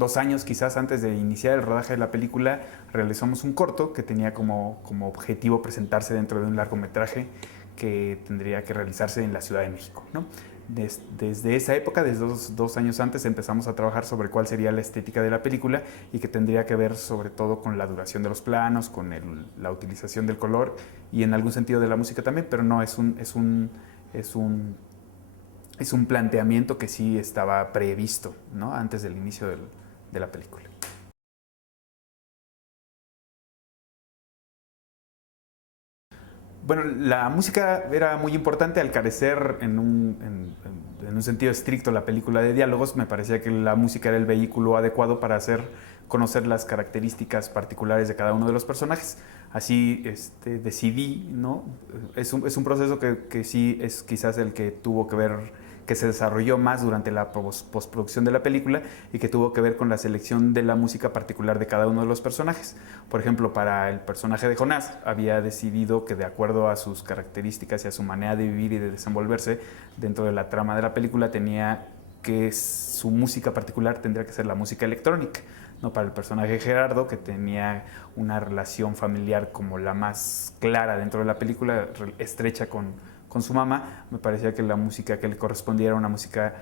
2 años quizás antes de iniciar el rodaje de la película, realizamos un corto que tenía como objetivo presentarse dentro de un largometraje que tendría que realizarse en la Ciudad de México, ¿no? Desde esa época, desde 2 años antes, empezamos a trabajar sobre cuál sería la estética de la película y que tendría que ver sobre todo con la duración de los planos, con la utilización del color y en algún sentido de la música también, pero no es un planteamiento que sí estaba previsto, ¿no? Antes del inicio de la película. Bueno, la música era muy importante al carecer en un sentido estricto la película de diálogos. Me parecía que la música era el vehículo adecuado para hacer conocer las características particulares de cada uno de los personajes. Así decidí, ¿no? Es un proceso que sí es quizás el que tuvo que ver, que se desarrolló más durante la postproducción de la película y que tuvo que ver con la selección de la música particular de cada uno de los personajes. Por ejemplo, para el personaje de Jonás había decidido que de acuerdo a sus características y a su manera de vivir y de desenvolverse dentro de la trama de la película tenía que su música particular tendría que ser la música electrónica. No, para el personaje de Gerardo, que tenía una relación familiar como la más clara dentro de la película, estrecha con su mamá, me parecía que la música que le correspondía era una música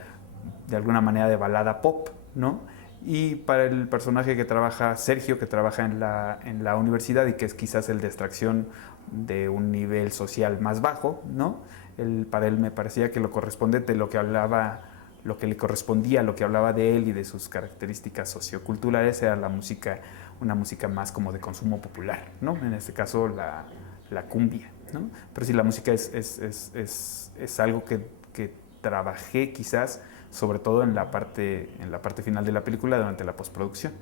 de alguna manera de balada pop, ¿no? Y para el personaje que trabaja, Sergio, que trabaja en la universidad y que es quizás el de extracción de un nivel social más bajo, ¿no? Para él me parecía que lo correspondente, lo que hablaba, lo que le correspondía, lo que hablaba de él y de sus características socioculturales era la música, una música más como de consumo popular, ¿no? En este caso la cumbia, ¿no? Pero sí, la música es algo que trabajé quizás sobre todo en la parte final de la película durante la postproducción.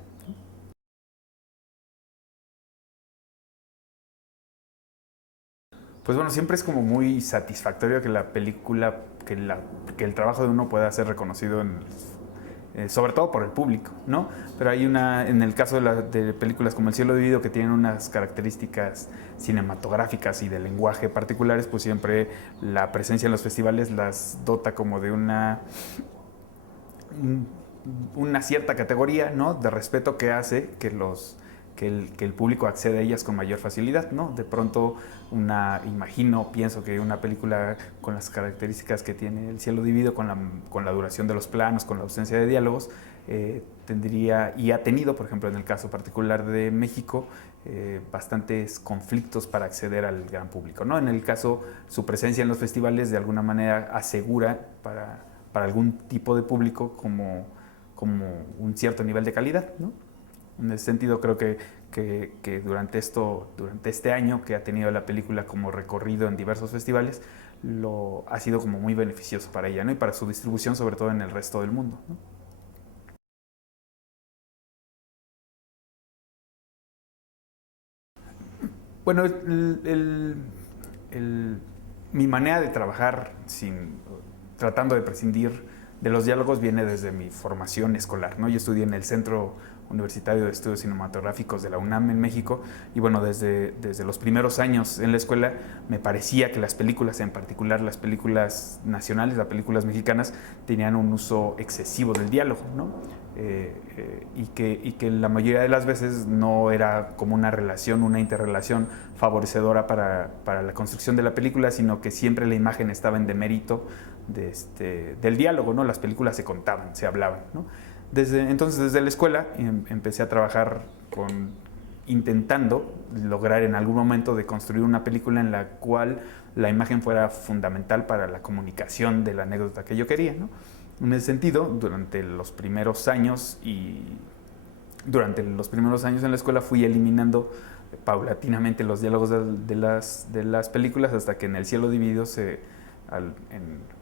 Pues bueno, siempre es como muy satisfactorio que la película, que el trabajo de uno pueda ser reconocido sobre todo por el público, ¿no? Pero en el caso de películas como El cielo dividido, que tienen unas características cinematográficas y de lenguaje particulares, pues siempre la presencia en los festivales las dota como de una cierta categoría, ¿no? De respeto que hace que el público acceda a ellas con mayor facilidad, ¿no? De pronto, pienso que una película con las características que tiene El cielo dividido, con la duración de los planos, con la ausencia de diálogos, tendría, y ha tenido, por ejemplo, en el caso particular de México, bastantes conflictos para acceder al gran público, ¿no? En el caso, su presencia en los festivales de alguna manera asegura para algún tipo de público como un cierto nivel de calidad, ¿no? En ese sentido creo que durante este año que ha tenido la película como recorrido en diversos festivales, ha sido como muy beneficioso para ella, ¿no? Y para su distribución, sobre todo en el resto del mundo, ¿no? Bueno, el- mi manera de trabajar tratando de prescindir de los diálogos viene desde mi formación escolar, ¿no? Yo estudié en el Centro Universitario de Estudios Cinematográficos de la UNAM en México y bueno, desde los primeros años en la escuela me parecía que las películas, en particular las películas nacionales, las películas mexicanas, tenían un uso excesivo del diálogo, ¿no? Y que la mayoría de las veces no era como una relación, una interrelación favorecedora para la construcción de la película, sino que siempre la imagen estaba en demérito del diálogo, ¿no? Las películas se contaban, se hablaban, ¿no? Desde la escuela empecé a trabajar intentando lograr en algún momento de construir una película en la cual la imagen fuera fundamental para la comunicación de la anécdota que yo quería, ¿no? En ese sentido, durante los primeros años en la escuela fui eliminando paulatinamente los diálogos de las películas hasta que en El cielo dividido,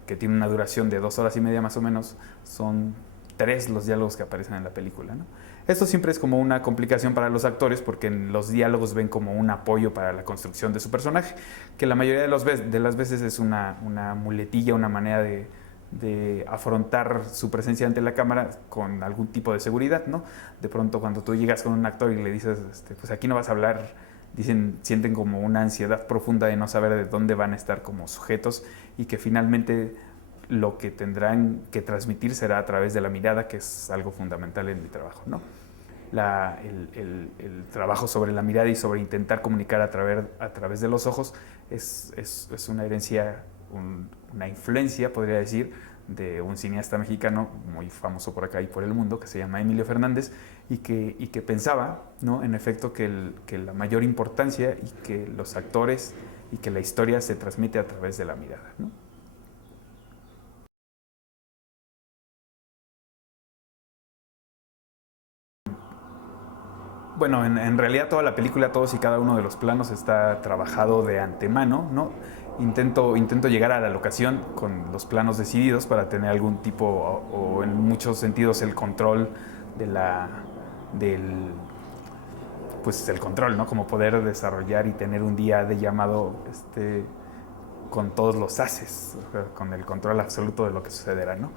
que tiene una duración de 2 horas y media más o menos, son 3 los diálogos que aparecen en la película, ¿no? Esto siempre es como una complicación para los actores porque los diálogos ven como un apoyo para la construcción de su personaje, que la mayoría de las veces es una muletilla, una manera de afrontar su presencia ante la cámara con algún tipo de seguridad, ¿no? De pronto cuando tú llegas con un actor y le dices, pues aquí no vas a hablar, sienten como una ansiedad profunda de no saber de dónde van a estar como sujetos y que finalmente lo que tendrán que transmitir será a través de la mirada, que es algo fundamental en mi trabajo, ¿no? El trabajo sobre la mirada y sobre intentar comunicar a través de los ojos es una herencia, una influencia, podría decir, de un cineasta mexicano muy famoso por acá y por el mundo, que se llama Emilio Fernández, y que pensaba, ¿no?, en efecto, que la mayor importancia y que los actores y que la historia se transmite a través de la mirada, ¿no? Bueno, en realidad toda la película, todos y cada uno de los planos está trabajado de antemano, ¿no? Intento llegar a la locación con los planos decididos para tener algún tipo, o en muchos sentidos, el control de la, del, pues el control, ¿no? Como poder desarrollar y tener un día de llamado con todos los haces, con el control absoluto de lo que sucederá, ¿no?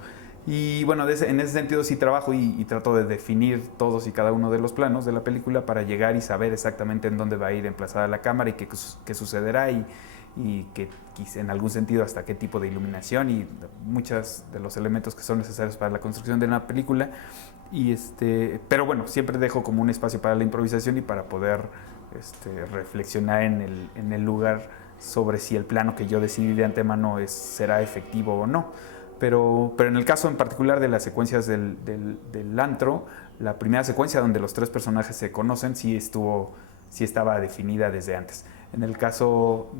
Y bueno, en ese sentido sí trabajo y trato de definir todos y cada uno de los planos de la película para llegar y saber exactamente en dónde va a ir emplazada la cámara y qué sucederá y que en algún sentido hasta qué tipo de iluminación y muchos de los elementos que son necesarios para la construcción de una película. Pero bueno, siempre dejo como un espacio para la improvisación y para poder reflexionar en el lugar sobre si el plano que yo decidí de antemano será efectivo o no. Pero en el caso en particular de las secuencias del antro, la primera secuencia donde los tres personajes se conocen sí estaba definida desde antes. En el caso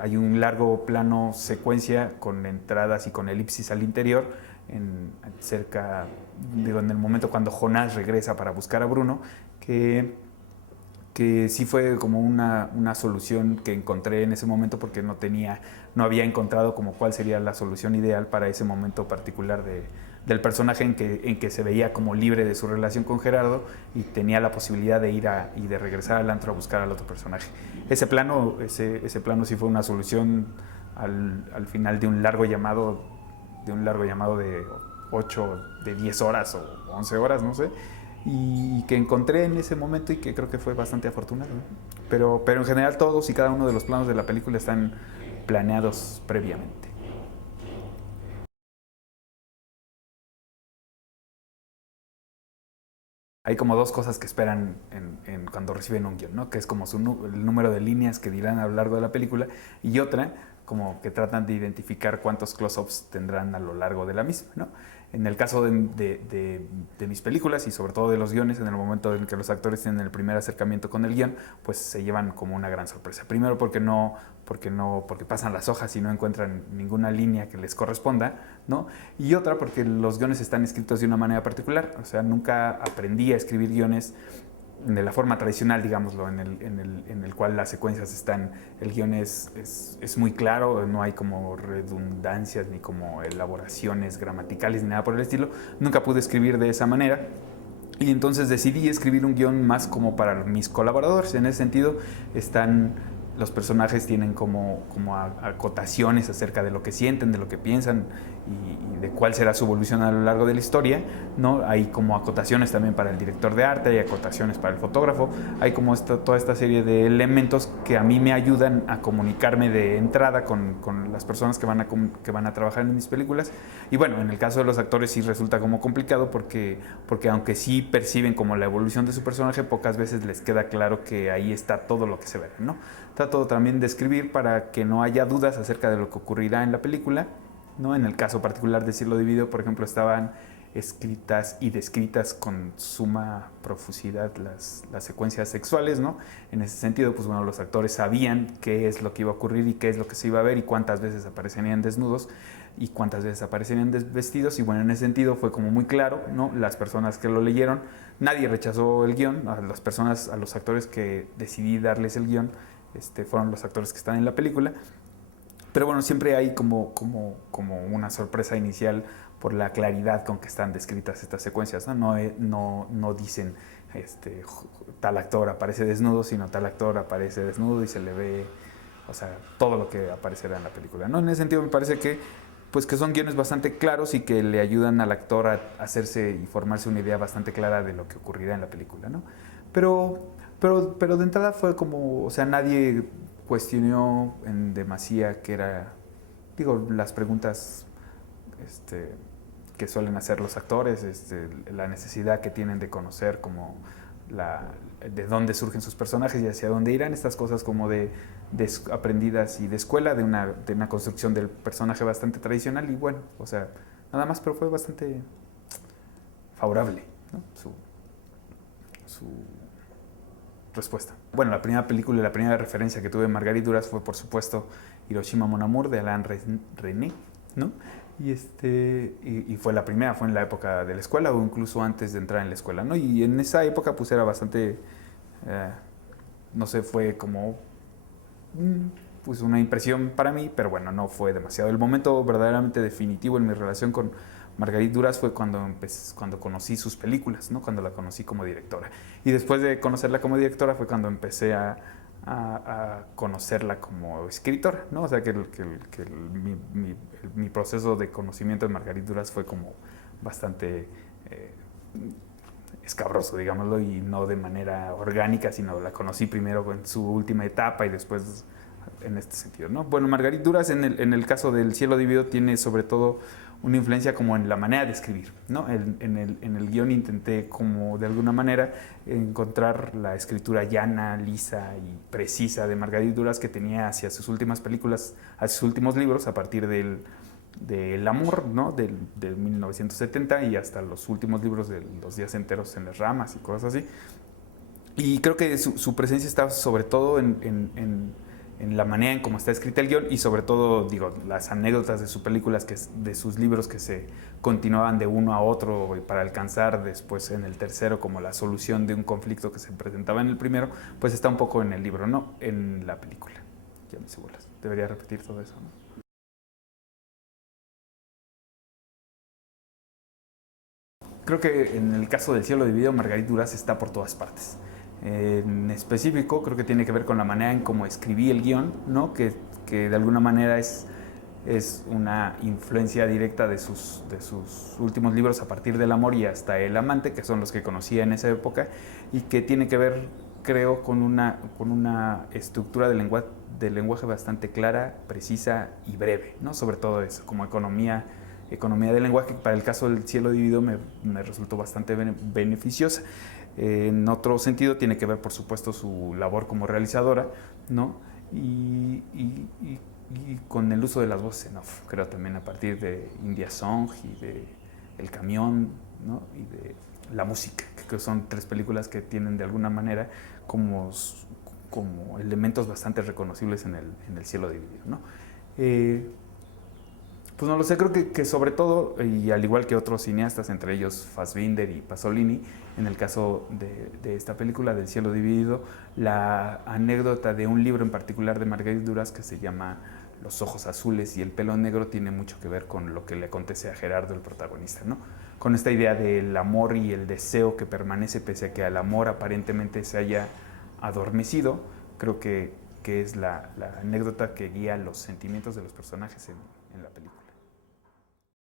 hay un largo plano secuencia con entradas y con elipsis al interior, en el momento cuando Jonás regresa para buscar a Bruno, que sí fue como una solución que encontré en ese momento porque no había encontrado como cuál sería la solución ideal para ese momento particular del personaje en que se veía como libre de su relación con Gerardo y tenía la posibilidad de ir y de regresar al antro a buscar al otro personaje. Ese plano sí fue una solución al final de un largo llamado de 8, de 10 horas o 11 horas, no sé, y que encontré en ese momento y que creo que fue bastante afortunado, ¿no? Pero en general todos y cada uno de los planos de la película están planeados previamente. Hay como dos cosas que esperan cuando reciben un guión, ¿no? Que es como el número de líneas que dirán a lo largo de la película, y otra como que tratan de identificar cuántos close-ups tendrán a lo largo de la misma, ¿no? En el caso de mis películas y sobre todo de los guiones, en el momento en que los actores tienen el primer acercamiento con el guión, pues se llevan como una gran sorpresa. Primero porque pasan las hojas y no encuentran ninguna línea que les corresponda, ¿no? Y otra porque los guiones están escritos de una manera particular. O sea, nunca aprendí a escribir guiones de la forma tradicional, digámoslo, en el cual las secuencias el guión es muy claro, no hay como redundancias ni como elaboraciones gramaticales ni nada por el estilo. Nunca pude escribir de esa manera. Y entonces decidí escribir un guión más como para mis colaboradores. En ese sentido, los personajes tienen como acotaciones acerca de lo que sienten, de lo que piensan y de cuál será su evolución a lo largo de la historia, ¿no? Hay como acotaciones también para el director de arte, hay acotaciones para el fotógrafo, hay como toda esta serie de elementos que a mí me ayudan a comunicarme de entrada con las personas que van a trabajar en mis películas. Y bueno, en el caso de los actores sí resulta como complicado porque aunque sí perciben como la evolución de su personaje, pocas veces les queda claro que ahí está todo lo que se ve, ¿no? Trato también de escribir para que no haya dudas acerca de lo que ocurrirá en la película, ¿no? En el caso particular de Cielo Dividido, por ejemplo, estaban escritas y descritas con suma profusidad las secuencias sexuales, ¿no? En ese sentido, pues bueno, los actores sabían qué es lo que iba a ocurrir y qué es lo que se iba a ver y cuántas veces aparecerían desnudos y cuántas veces aparecerían desvestidos, y bueno, en ese sentido fue como muy claro, ¿no? Las personas que lo leyeron, nadie rechazó el guión, a los actores que decidí darles el guión, fueron los actores que están en la película. Pero bueno, siempre hay como una sorpresa inicial por la claridad con que están descritas estas secuencias, ¿no? No dicen tal actor aparece desnudo, sino tal actor aparece desnudo y se le ve, o sea, todo lo que aparecerá en la película, ¿no? En ese sentido me parece que son guiones bastante claros y que le ayudan al actor a hacerse y formarse una idea bastante clara de lo que ocurrirá en la película, ¿no? Pero de entrada fue como, o sea, nadie cuestionó en demasía que era, digo, las preguntas que suelen hacer los actores, la necesidad que tienen de conocer como de dónde surgen sus personajes y hacia dónde irán, estas cosas como de aprendidas y de escuela, de una construcción del personaje bastante tradicional. Y bueno, o sea, nada más, pero fue bastante favorable, ¿no? Su respuesta. Bueno, la primera película y la primera referencia que tuve en Marguerite Duras fue, por supuesto, Hiroshima Mon Amour, de Alain Resnais, ¿no? Y fue la primera, fue en la época de la escuela o incluso antes de entrar en la escuela, ¿no? Y en esa época pues era bastante, no sé, fue como pues una impresión para mí, pero bueno, no fue demasiado. El momento verdaderamente definitivo en mi relación con Marguerite Duras fue cuando conocí sus películas, ¿no? Cuando la conocí como directora. Y después de conocerla como directora fue cuando empecé a conocerla como escritora, ¿no? O sea que mi proceso de conocimiento de Marguerite Duras fue como bastante escabroso, digámoslo, y no de manera orgánica, sino la conocí primero en su última etapa y después en este sentido, ¿no? Bueno, Marguerite Duras en el caso del Cielo Dividido tiene sobre todo una influencia como en la manera de escribir, ¿no? En el guión intenté como de alguna manera encontrar la escritura llana, lisa y precisa de Marguerite Duras que tenía hacia sus últimas películas, hacia sus últimos libros, a partir del amor, ¿no? De 1970 y hasta los últimos libros de Los días enteros en las ramas y cosas así. Y creo que su presencia está sobre todo en la manera en cómo está escrita el guión y sobre todo, digo, las anécdotas de sus películas, de sus libros que se continuaban de uno a otro para alcanzar después en el tercero como la solución de un conflicto que se presentaba en el primero, pues está un poco en el libro, no en la película. Ya me hice bolas. Debería repetir todo eso, ¿no? Creo que en el caso del Cielo Dividido, Marguerite Duras está por todas partes. En específico, creo que tiene que ver con la manera en cómo escribí el guión, ¿no? Que de alguna manera es una influencia directa de sus últimos libros a partir del amor y hasta El amante, que son los que conocía en esa época, y que tiene que ver, creo, con una estructura de lenguaje bastante clara, precisa y breve, ¿no? Sobre todo eso, como economía del lenguaje, que para el caso del Cielo Dividido me resultó bastante beneficiosa. En otro sentido tiene que ver, por supuesto, su labor como realizadora, ¿no? Y con el uso de las voces en off, creo también a partir de India Song y de El Camión, ¿no? Y de La Música, que son tres películas que tienen de alguna manera como elementos bastante reconocibles en el Cielo Dividido, ¿no? Pues no lo sé, creo que sobre todo, y al igual que otros cineastas, entre ellos Fassbinder y Pasolini, en el caso de esta película, del Cielo Dividido, la anécdota de un libro en particular de Marguerite Duras que se llama Los ojos azules y el pelo negro tiene mucho que ver con lo que le acontece a Gerardo, el protagonista, ¿no? Con esta idea del amor y el deseo que permanece pese a que el amor aparentemente se haya adormecido, creo que es la anécdota que guía los sentimientos de los personajes en la película.